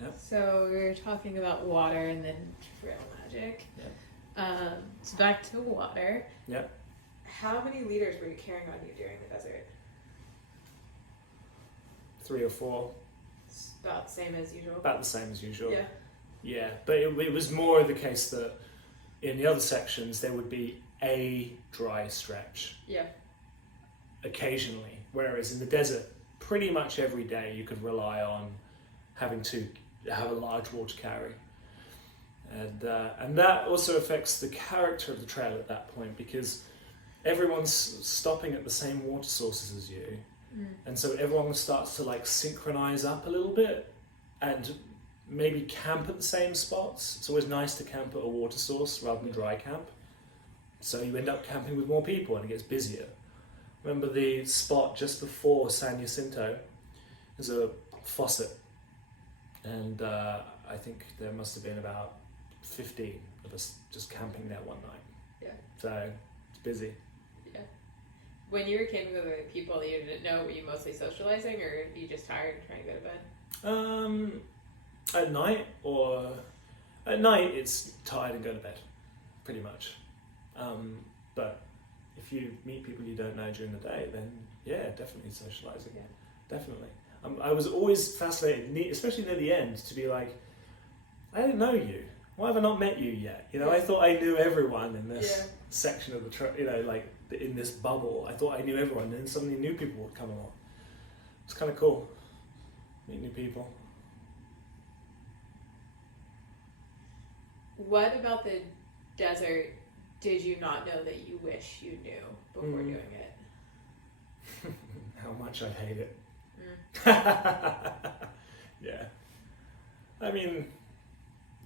Yep. So we were talking about water and then trail magic. Yep. So back to water. Yep. How many liters were you carrying on you during the desert? 3 or 4. It's about the same as usual. About the same as usual. Yeah. Yeah, but it was more of the case that in the other sections there would be a dry stretch. Yeah. Occasionally, whereas in the desert, pretty much every day you could rely on having to have a large water carry, and that also affects the character of the trail at that point, because everyone's stopping at the same water sources as you, and so everyone starts to like synchronize up a little bit and maybe camp at the same spots. It's always nice to camp at a water source rather than dry camp, so you end up camping with more people and it gets busier. Remember the spot just before San Jacinto? There's a faucet, and I think there must have been about 15 of us just camping there one night. Yeah. So it's busy. Yeah. When you were camping with other people you didn't know, were you mostly socializing, or were you just tired and trying to go to bed? At night it's tired and go to bed, pretty much. But if you meet people you don't know during the day, then yeah, definitely socializing. Yeah. Definitely. I was always fascinated, especially near the end, to be like, I don't know you. Why have I not met you yet? You know, Yeah. I thought I knew everyone in this section of the like in this bubble. I thought I knew everyone, and then suddenly new people would come along. It's kind of cool. Meet new people. What about the desert did you not know that you wish you knew before doing it? How much I hate it. Mm. Yeah. I mean,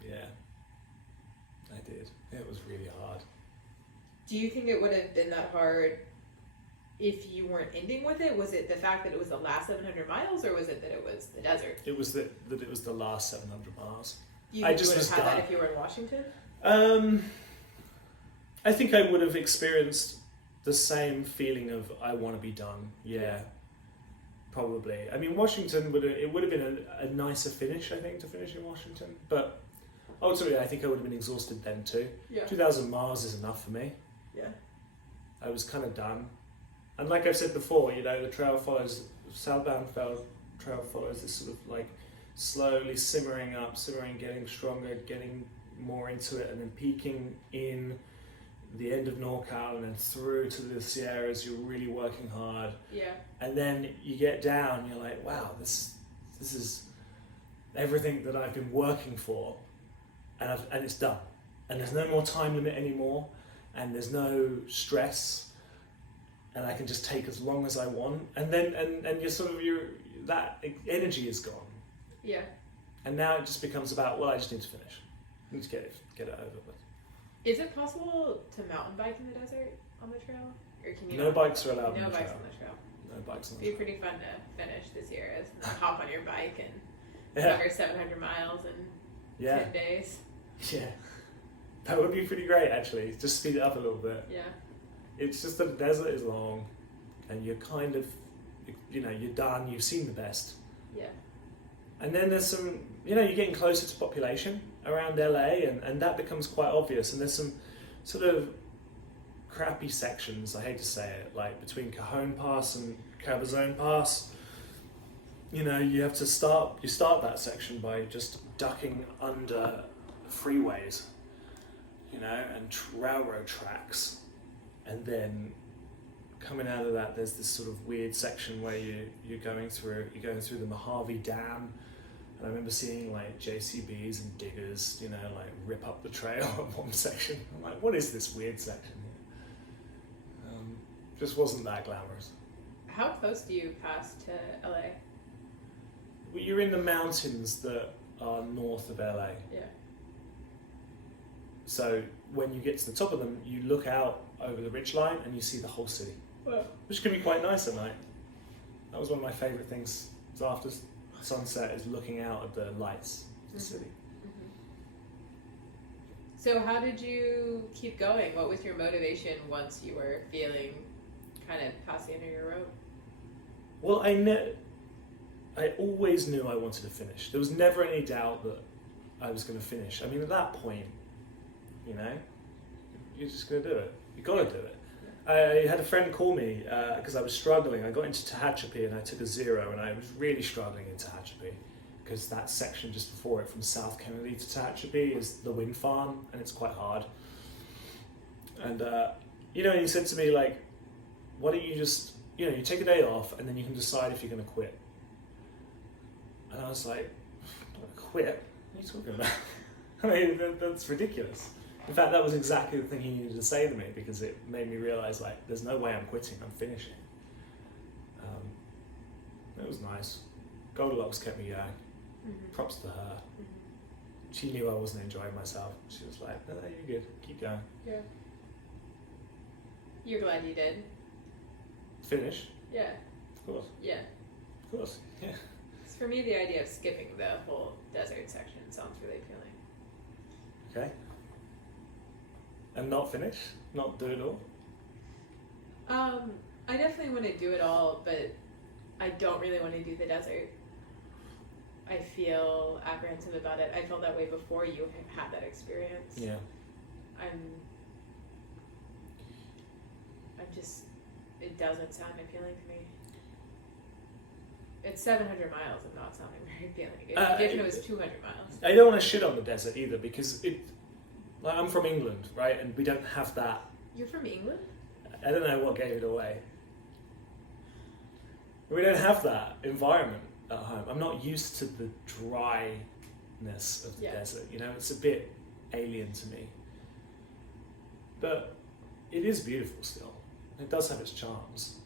yeah. I did. It was really hard. Do you think it would have been that hard if you weren't ending with it? Was it the fact that it was the last 700 miles, or was it that it was the desert? It was that it was the last 700 miles. You think you would have had that if you were in Washington? I think I would have experienced the same feeling of I want to be done. Yeah, probably. I mean, Washington would have been a nicer finish, I think, to finish in Washington. But ultimately, I think I would have been exhausted then too. Yeah. 2,000 miles is enough for me. Yeah. I was kind of done. And like I've said before, you know, the trail southbound trail follows this sort of like slowly simmering, getting stronger, getting more into it, and then peaking in the end of NorCal and then through to the Sierras. You're really working hard. Yeah. And then you get down, you're like, wow, this is everything that I've been working for, and it's done. And there's no more time limit anymore, and there's no stress, and I can just take as long as I want. And then and that energy is gone. Yeah. And now it just becomes about, well, I just need to finish. I need to get it over with. Is it possible to mountain bike in the desert on the trail? Or can you No bikes are allowed no on the bikes trail. on the trail. No bikes on the It'd be trail. pretty fun to finish the Sierras and then hop on your bike and Yeah. cover 700 miles in Yeah. 10 days. Yeah. That would be pretty great, actually. Just speed it up a little bit. Yeah. It's just that the desert is long, and you're kind of, you're done, you've seen the best. Yeah. And then there's some, you're getting closer to population around LA, and that becomes quite obvious. And there's some sort of crappy sections, I hate to say it, like between Cajon Pass and Cabazon Pass. You start that section by just ducking under freeways, and railroad tracks. And then coming out of that, there's this sort of weird section where you're going through the Mojave Dam. And I remember seeing like JCBs and diggers, like rip up the trail on one section. I'm like, what is this weird section here? Just wasn't that glamorous. How close do you pass to LA? Well, you're in the mountains that are north of LA. Yeah. So when you get to the top of them, you look out over the ridgeline and you see the whole city. Well, Which can be quite nice at night. That was one of my favourite things after sunset, is looking out at the lights of the city. Mm-hmm. So how did you keep going? What was your motivation once you were feeling kind of past the end of your rope? Well, I always knew I wanted to finish. There was never any doubt that I was going to finish. I mean, at that point, you know, you're just going to do it. You got to do it. I had a friend call me because I was struggling. I got into Tehachapi and I took a 0, and I was really struggling in Tehachapi because that section just before it from South Kennedy to Tehachapi is the wind farm, and it's quite hard. And you know, he said to me, like, why don't you just, you know, you take a day off and then you can decide if you're going to quit. And I was like, I'm not gonna quit? What are you talking about? I mean, that's ridiculous. In fact, that was exactly the thing he needed to say to me, because it made me realise, like, there's no way I'm quitting, I'm finishing. It was nice. Goldilocks kept me going. Mm-hmm. Props to her. Mm-hmm. She knew I wasn't enjoying myself. She was like, no, you're good, keep going. Yeah. You're glad you did? Finish? Yeah. Of course. Yeah. Of course, yeah. For me, the idea of skipping the whole desert section sounds really appealing. Okay. And not finish? Not do it all? I definitely want to do it all, but I don't really want to do the desert. I feel apprehensive about it. I felt that way before you had that experience. Yeah. I'm just, it doesn't sound appealing to me. It's 700 miles of not sounding very appealing. If it was 200 miles. I don't want to shit on the desert either, because like, I'm from England, right? And we don't have that. You're from England? I don't know what gave it away. We don't have that environment at home. I'm not used to the dryness of the desert. You know, it's a bit alien to me. But it is beautiful still. It does have its charms.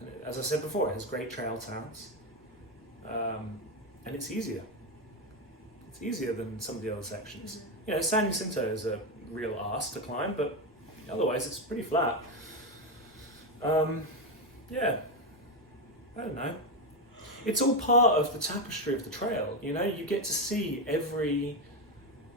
And as I said before, it has great trail towns. And it's easier. It's easier than some of the other sections. Mm-hmm. You know, San Jacinto is a real arse to climb, but otherwise it's pretty flat. Yeah, I don't know. It's all part of the tapestry of the trail. You know, you get to see every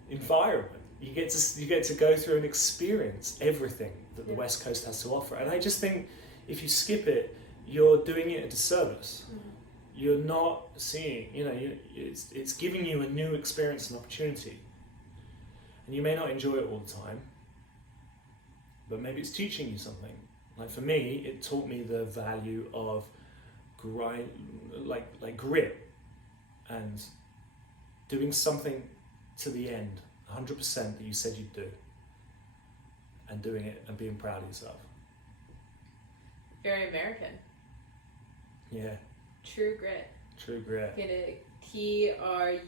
environment. You get to go through and experience everything that the West Coast has to offer. And I just think if you skip it, you're doing it a disservice. Mm-hmm. You're not seeing, you know, it's giving you a new experience and opportunity. And you may not enjoy it all the time, but maybe it's teaching you something. Like for me, it taught me the value of grit and doing something to the end, 100% that you said you'd do, and doing it and being proud of yourself. Very American. Yeah. True grit. True grit. Get a TRUEGRIT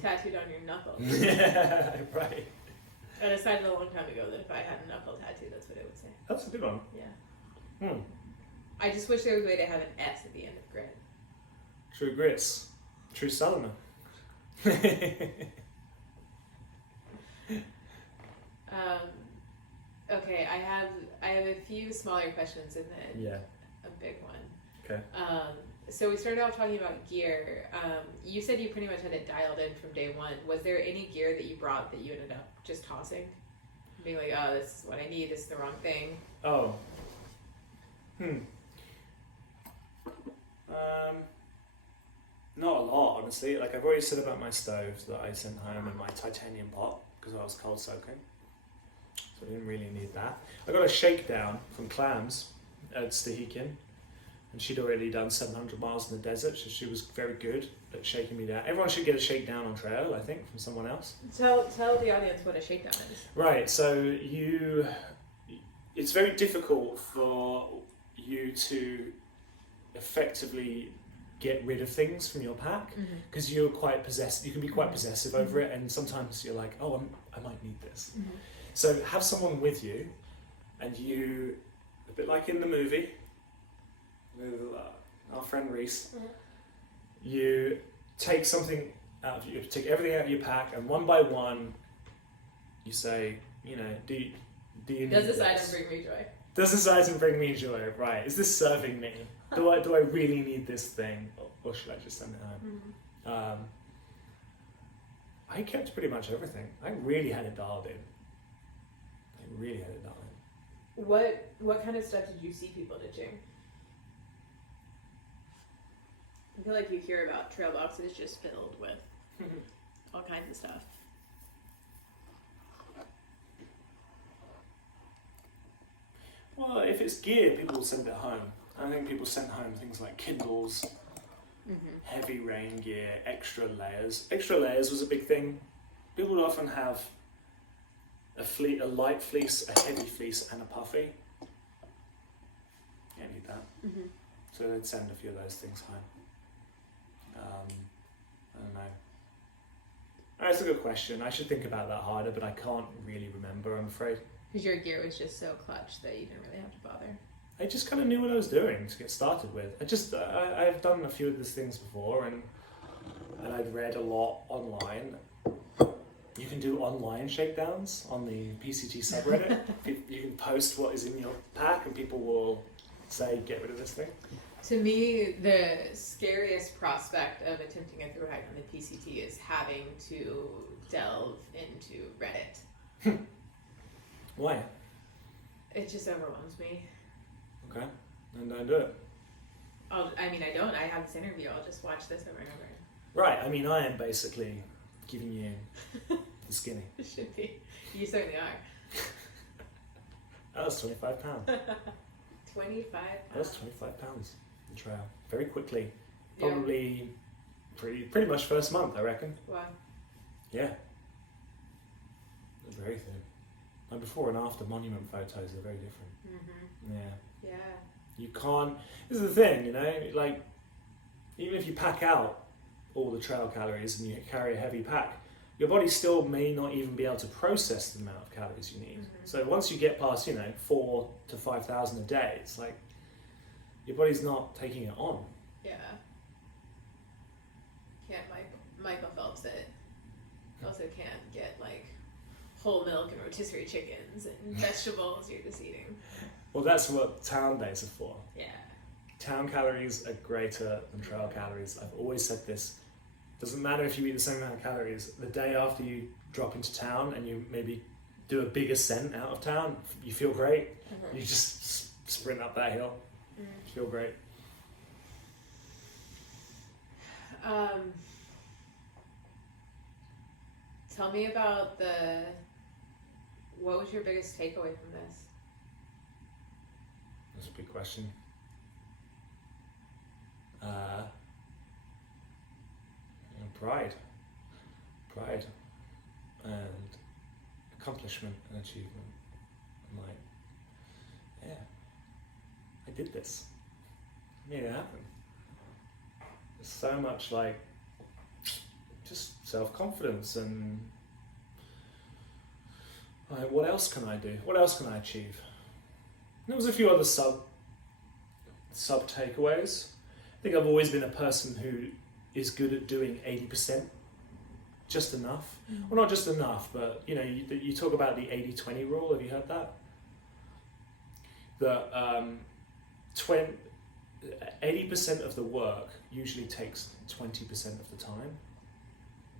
tattooed on your knuckle. Yeah, right. I decided a long time ago that if I had a knuckle tattoo, that's what it would say. That's a good one. Yeah. I just wish there was a way to have an S at the end of grit. True grits. True Southerner. Okay, I have a few smaller questions and then a big one. Okay. So we started off talking about gear. You said you pretty much had it dialed in from day one. Was there any gear that you brought that you ended up just tossing? Being like, oh, this is what I need, this is the wrong thing. Oh. Not a lot, honestly. Like I've already said about my stove that I sent home and my titanium pot because I was cold soaking. So I didn't really need that. I got a shakedown from Clams at Stehekin, and she'd already done 700 miles in the desert, so she was very good at shaking me down. Everyone should get a shakedown on trail, I think, from someone else. Tell the audience what a shakedown is. Right, so it's very difficult for you to effectively get rid of things from your pack because you're quite possessive. You can be quite possessive over it, and sometimes you're like, oh, I might need this. So have someone with you, and you, a bit like in the movie with our friend Reese, you take something out of you take everything out of your pack, and one by one you say, you know, do you need Does this item bring me joy? Does this item bring me joy? Right. Is this serving me? Do I really need this thing? Or should I just send it home? I kept pretty much everything. I really had it dialed in. What kind of stuff did you see people ditching? I feel like you hear about trail boxes just filled with all kinds of stuff. Well, if it's gear, people will send it home. I think people send home things like Kindles, heavy rain gear, extra layers. Extra layers was a big thing. People would often have a light fleece, a heavy fleece, and a puffy. You don't need that. So they'd send a few of those things home. I don't know. That's a good question. I should think about that harder, but I can't really remember, I'm afraid. Because your gear was just so clutch that you didn't really have to bother. I just kind of knew what I was doing to get started with. I've done a few of these things before, and I'd read a lot online. You can do online shakedowns on the PCT subreddit. You can post what is in your pack, and people will say, get rid of this thing. To me, the scariest prospect of attempting a thru hike on the PCT is having to delve into Reddit. Why? It just overwhelms me. Okay, then don't do it. I don't. I have this interview. I'll just watch this over and over. Right, I mean, I am basically giving you the skinny. It should be. You certainly are. That was £25. 25 That was £25 in trail. Very quickly. Probably pretty much first month, I reckon. Wow. Yeah. Very thin. And before and after monument photos are very different. Yeah. Yeah. You can't. This is the thing, you know, like, even if you pack out all the trail calories and you carry a heavy pack, your body still may not even be able to process the amount of calories you need. So once you get past, 4,000 to 5,000 a day, it's like your body's not taking it on. Yeah. Can't Michael Phelps it. Also can't get like whole milk and rotisserie chickens and vegetables you're just eating. Well, that's what town days are for. Yeah. Town calories are greater than trail calories. I've always said this. Doesn't matter if you eat the same amount of calories. The day after you drop into town and you maybe do a big ascent out of town, you feel great. You just sprint up that hill. You feel great. Tell me about what was your biggest takeaway from this? That's a big question. Pride and accomplishment and achievement. I'm like, yeah, I did this. I made it happen. There's so much like just self-confidence and like, what else can I do? What else can I achieve? And there was a few other sub takeaways. I think I've always been a person who is good at doing 80%, just enough. Well, not just enough, but you talk about the 80-20 rule. Have you heard that? That 80% of the work usually takes 20% of the time.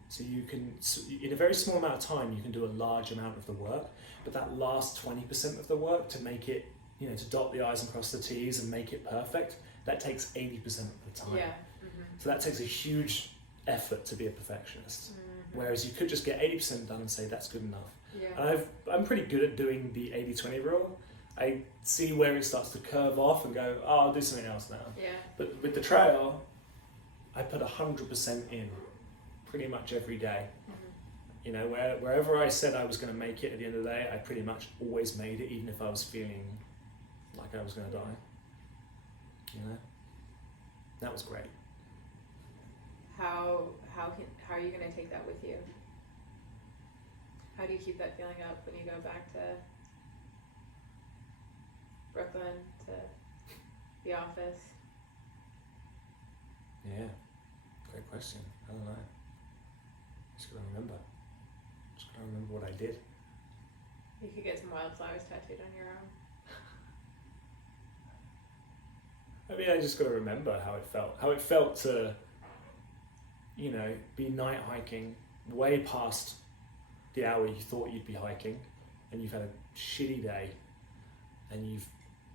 So you can, in a very small amount of time, you can do a large amount of the work, but that last 20% of the work to make it, to dot the I's and cross the T's and make it perfect, that takes 80% of the time. Yeah. So that takes a huge effort to be a perfectionist. Whereas you could just get 80% done and say, that's good enough. Yeah. And I'm pretty good at doing the 80-20 rule. I see where it starts to curve off and go, oh, I'll do something else now. Yeah. But with the trail, I put 100% in pretty much every day. Wherever I said I was going to make it at the end of the day, I pretty much always made it, even if I was feeling like I was going to die. That was great. How are you going to take that with you? How do you keep that feeling up when you go back to Brooklyn, to the office? Yeah, great question. I don't know. Just gotta remember what I did. You could get some wildflowers tattooed on your arm. I mean, I just gotta remember how it felt to, be night hiking way past the hour you thought you'd be hiking, and you've had a shitty day, and you've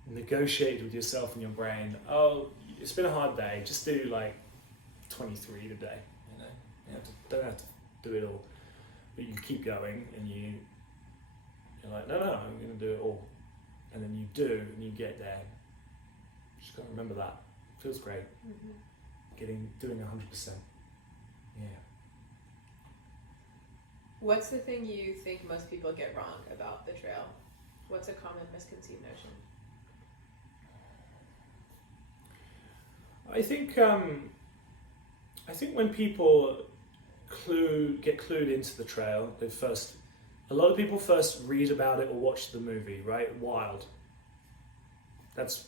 negotiated with yourself and your brain, oh, it's been a hard day, just do like 23 today. You know, don't have to do it all, but you keep going, and you're like, no, I'm going to do it all, and then you do, and you get there. Just got to remember that. It feels great. Doing 100%. Yeah. What's the thing you think most people get wrong about the trail? What's a common misconceived notion? I think when people get clued into the trail, a lot of people first read about it or watch the movie, right? Wild. That's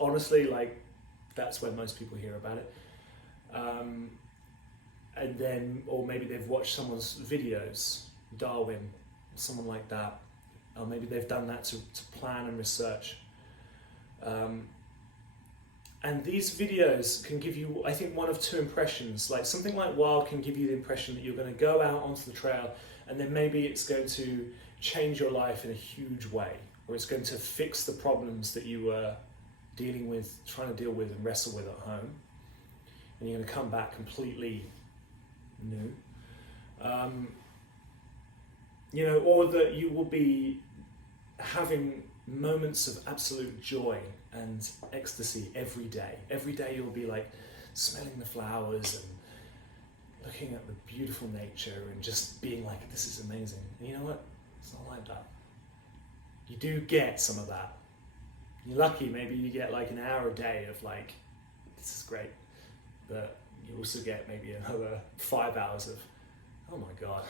honestly, like, that's where most people hear about it. And then, or maybe they've watched someone's videos, Darwin, someone like that, or maybe they've done that to plan and research. And these videos can give you, I think, one of two impressions. Like something like Wild can give you the impression that you're going to go out onto the trail, and then maybe it's going to change your life in a huge way, or it's going to fix the problems that you were trying to deal with and wrestle with at home, and you're going to come back completely new. Or that you will be having moments of absolute joy and ecstasy every day. Every day you'll be like smelling the flowers and looking at the beautiful nature and just being like, this is amazing. And you know what? It's not like that. You do get some of that. You're lucky, maybe you get like an hour a day of like, this is great. But you also get maybe another 5 hours of, oh my God,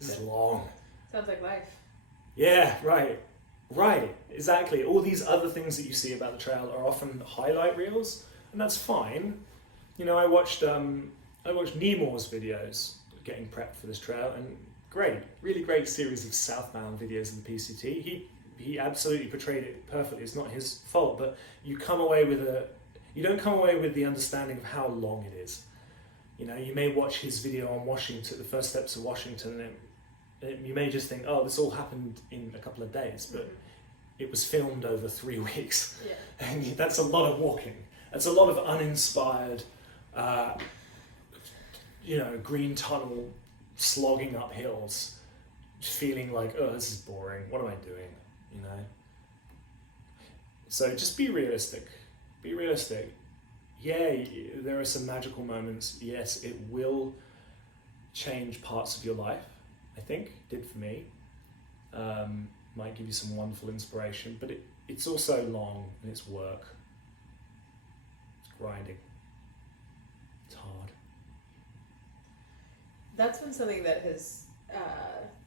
this is long. Sounds like life. Yeah, right, exactly. All these other things that you see about the trail are often highlight reels, and that's fine. You know, I watched Nemo's videos getting prepped for this trail, and really great series of southbound videos of the PCT. He absolutely portrayed it perfectly. It's not his fault, but you don't come away with the understanding of how long it is. You know, you may watch his video on Washington, the first steps of Washington, and you may just think, oh, this all happened in a couple of days, but it was filmed over 3 weeks. Yeah. And that's a lot of walking. That's a lot of uninspired, green tunnel slogging up hills, feeling like, oh, this is boring. What am I doing? You know? So just be realistic. Be realistic. Yeah, there are some magical moments. Yes, it will change parts of your life. I think did for me. Might give you some wonderful inspiration, but it's also long and it's work. It's grinding. It's hard. That's been something that has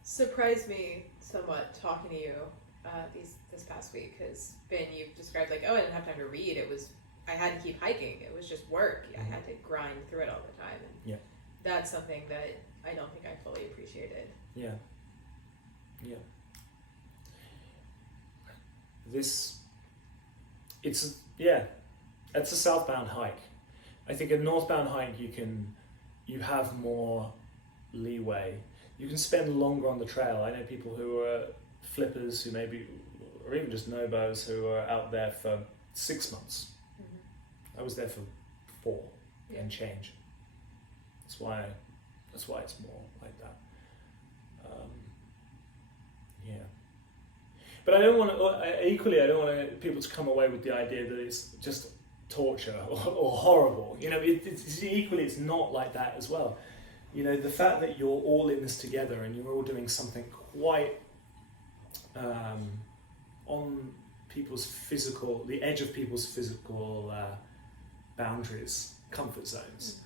surprised me somewhat talking to you this past week. Has been, you've described like, oh, I didn't have time to read. I had to keep hiking. It was just work. I had to grind through it all the time. And that's something that I don't think I fully appreciated. Yeah. It's a southbound hike. I think a northbound hike you have more leeway. You can spend longer on the trail. I know people who are flippers who maybe, or even just nobos who are out there for 6 months. I was there for 4 and change. That's why it's more like that. But I don't want people to come away with the idea that it's just torture or horrible. You know, it's not like that as well. You know, the fact that you're all in this together and you're all doing something quite on the edge of people's physical boundaries, comfort zones,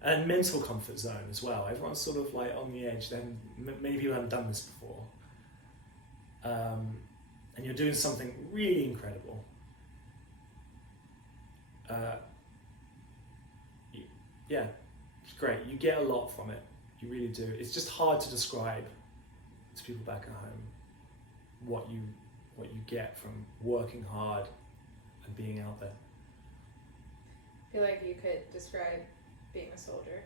and mental comfort zone as well. Everyone's sort of like on the edge. Then many people haven't done this before, and you're doing something really incredible. It's great. You get a lot from it. You really do. It's just hard to describe to people back at home what you get from working hard and being out there. I feel like you could describe being a soldier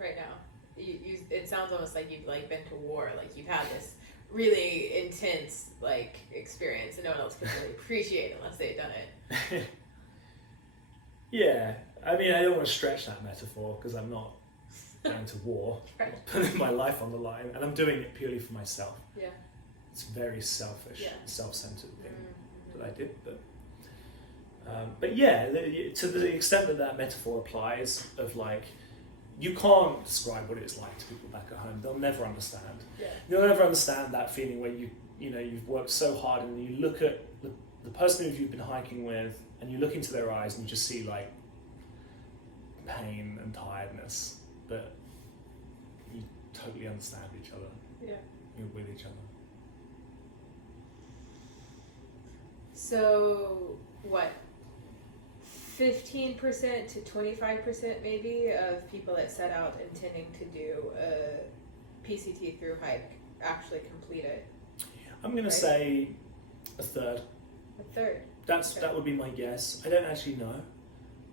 right now. It sounds almost like you've like been to war, like you've had this really intense like experience and no one else can really appreciate it unless they've done it. Yeah, I mean, I don't want to stretch that metaphor because I'm not going to war. Right. I'm putting my life on the line, and I'm doing it purely for myself. Yeah. It's a very selfish, Yeah. self-centered thing Mm-hmm. that I did, but yeah, to the extent that that metaphor applies, of like, you can't describe what it's like to people back at home. They'll never understand. Yeah. You'll never understand that feeling where you've worked so hard and you look at the person who you've been hiking with and you look into their eyes and you just see like pain and tiredness, but you totally understand each other. Yeah. You're with each other. So what? 15% to 25% maybe of people that set out intending to do a PCT through hike actually complete it. I'm going Right. to say a third. A third. That would be my guess. I don't actually know.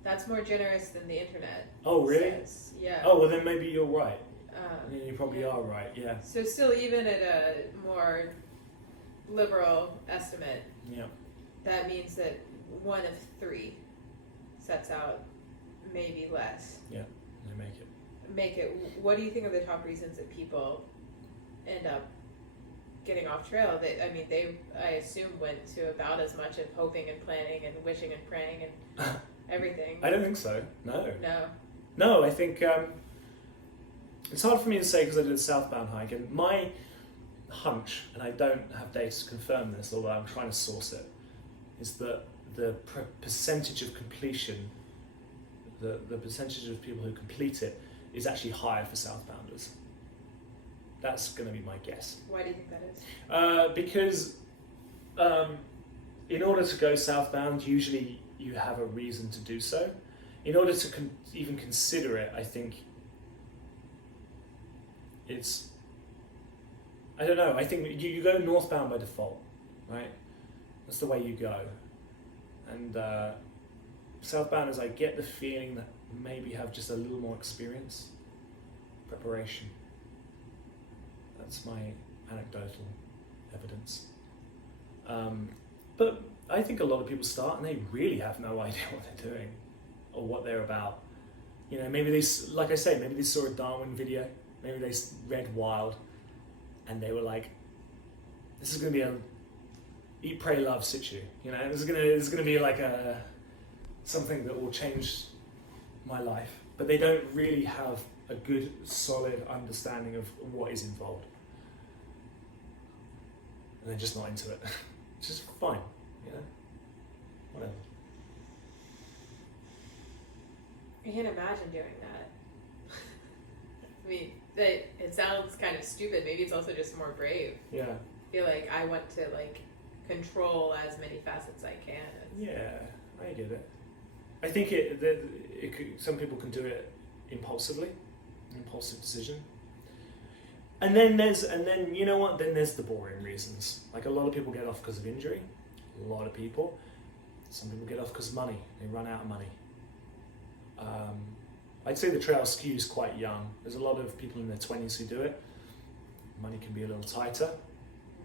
That's more generous than the internet. Oh, really? Says. Yeah. Oh, well then maybe you're right. Um, You probably yeah. are right, yeah. So still, even at a more liberal estimate, Yeah. that means that 1 of 3 sets out, maybe less. They make it. Make it. What do you think are the top reasons that people end up getting off trail? They I assume went to about as much of hoping and planning and wishing and praying and everything. I don't think so. No. No. No, I think it's hard for me to say because I did a southbound hike, and my hunch, and I don't have data to confirm this, although I'm trying to source it, is that the percentage of completion, the percentage of people who complete it is actually higher for southbounders. That's going to be my guess. Why do you think that is? Because in order to go southbound, usually you have a reason to do so. In order to even consider it, I think I don't know, I think you go northbound by default, right? That's the way you go. And southbounders, I get the feeling that maybe have just a little more experience, preparation. That's my anecdotal evidence. But I think a lot of people start and they really have no idea what they're doing or what they're about. Maybe they, like I say, maybe they saw a Darwin video, maybe they read Wild, and they were like, this is going to be a eat, pray, love situ. This is gonna be like something that will change my life. But they don't really have a good, solid understanding of what is involved. And they're just not into it. It's just fine, whatever. I can't imagine doing that. I mean, it sounds kind of stupid. Maybe it's also just more brave. Yeah. I feel like I want to control as many facets I can. Yeah, I get it. I think some people can do it impulsively, an impulsive decision. And then you know what? Then there's the boring reasons. Like a lot of people get off because of injury. A lot of people. Some people get off because of money. They run out of money. I'd say the trail skews quite young. There's a lot of people in their 20s who do it. Money can be a little tighter.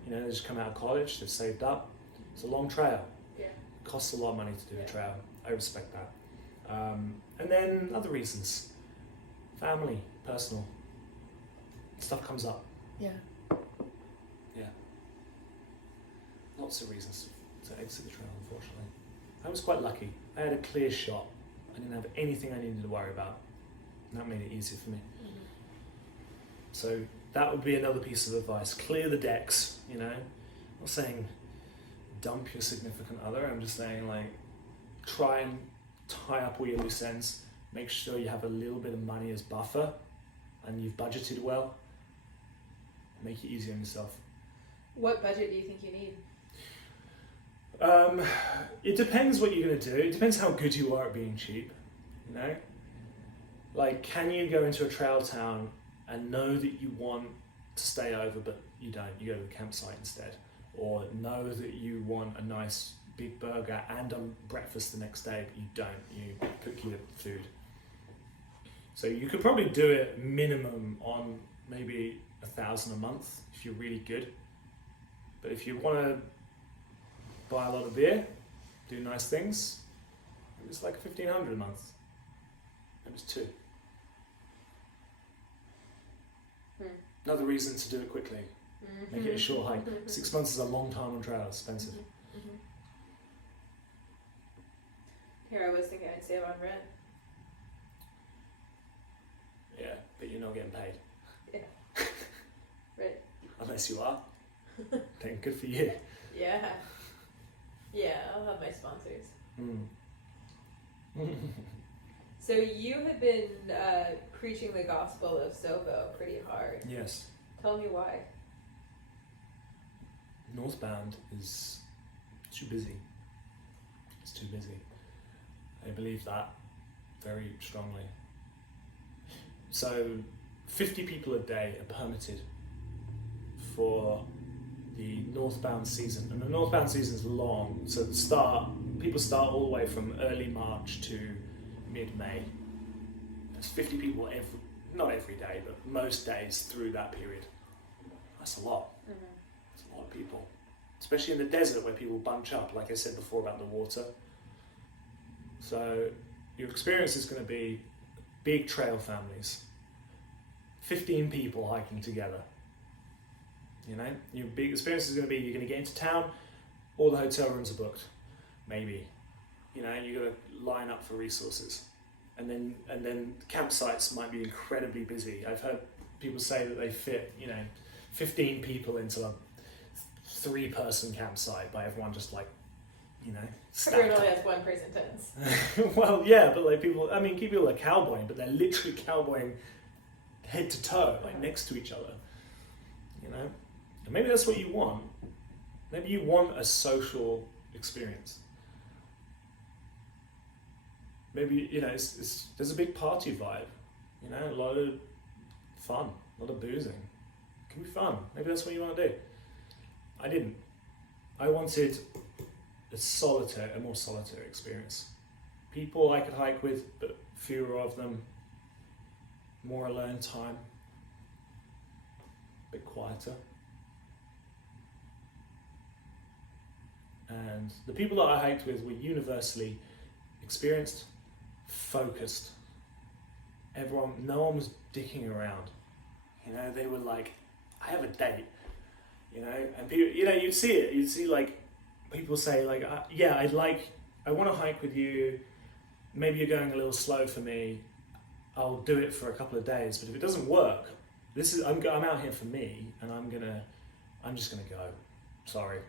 They just come out of college, they've saved up. It's a long trail. Yeah. It costs a lot of money to do Yeah. a trail. I respect that. And then other reasons. Family, personal. Stuff comes up. Yeah. Yeah. Lots of reasons to exit the trail, unfortunately. I was quite lucky. I had a clear shot. I didn't have anything I needed to worry about. And that made it easier for me. Mm-hmm. So that would be another piece of advice. Clear the decks, I'm not saying dump your significant other. I'm just saying try and tie up all your loose ends. Make sure you have a little bit of money as buffer and you've budgeted well. Make it easier on yourself. What budget do you think you need? It depends what you're going to do. It depends how good you are at being cheap, can you go into a trail town and know that you want to stay over, but you don't, you go to the campsite instead, or know that you want a nice big burger and a breakfast the next day, but you don't, you cook your food. So you could probably do it minimum on maybe $1,000 a month if you're really good. But if you want to buy a lot of beer, do nice things, it's like $1,500 a month. It was 2. Hmm. Another reason to do it quickly. Make it a short hike. 6 months is a long time on trail. It's expensive. Mm-hmm. Here I was thinking I'd save on rent. Yeah, but you're not getting paid. Yeah. Right. Unless you are. Then good for you. Yeah. Yeah, I'll have my sponsors. So you have been preaching the gospel of SOBO pretty hard. Yes. Tell me why. Northbound is too busy. It's too busy. I believe that very strongly. So 50 people a day are permitted for the northbound season, and the northbound season is long. So people start all the way from early March to mid-May. There's 50 people not every day, but most days through that period. That's a lot. It's a lot of people, especially in the desert where people bunch up, like I said before about the water. So your experience is going to be big trail families, 15 people hiking together. You know, your big experience is going to be, you're going to get into town, all the hotel rooms are booked, maybe. You know, you're going to line up for resources, and then campsites might be incredibly busy. I've heard people say that they fit, 15 people into a 3-person campsite by everyone just stacked Everyone up. only has one person tents. Well, yeah, but people are cowboying, but they're literally cowboying head to toe, next to each other. And maybe that's what you want. Maybe you want a social experience. Maybe, there's a big party vibe, a lot of fun, a lot of boozing. It can be fun. Maybe that's what you want to do. I didn't. I wanted a more solitary experience. People I could hike with, but fewer of them. More alone time. A bit quieter. And the people that I hiked with were universally experienced, focused. No one was dicking around. They were like, I have a date. And people, you'd see it. You'd see people say I want to hike with you. Maybe you're going a little slow for me. I'll do it for a couple of days. But if it doesn't work, I'm out here for me, and I'm just gonna go. Sorry.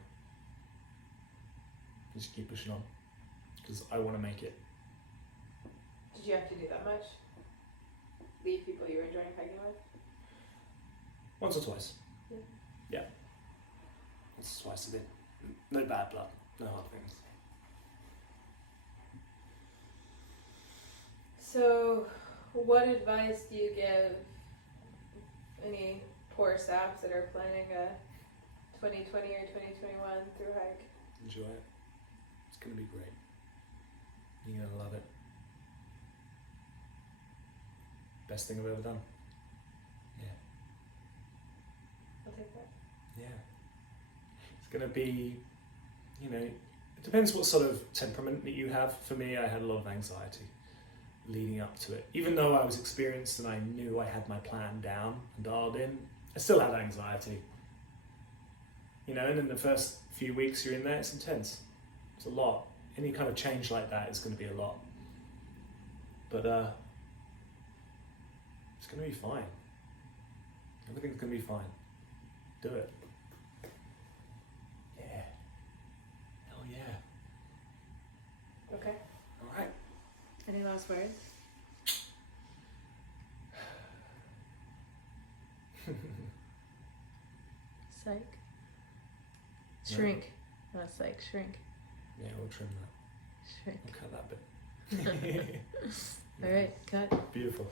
Just keep pushing on, because I want to make it. Did you have to do that much? Leave people you were enjoying hiking with? Once or twice. Yeah. Once or twice I did. No bad blood. No hard things. So, what advice do you give any poor saps that are planning a 2020 or 2021 through hike? Enjoy it. It's going to be great. You're going to love it. Best thing I've ever done. Yeah. I'll take that. Yeah. It's going to be, it depends what sort of temperament that you have. For me, I had a lot of anxiety leading up to it. Even though I was experienced and I knew I had my plan down and dialed in, I still had anxiety. And in the first few weeks you're in there, it's intense. It's a lot. Any kind of change like that is going to be a lot. But it's going to be fine. Everything's going to be fine. Do it. Yeah. Hell yeah. Okay. All right. Any last words? Psych. Shrink. No. That's like shrink. Yeah, we'll trim that. Shrink. We'll cut that bit. All right, cut. Beautiful.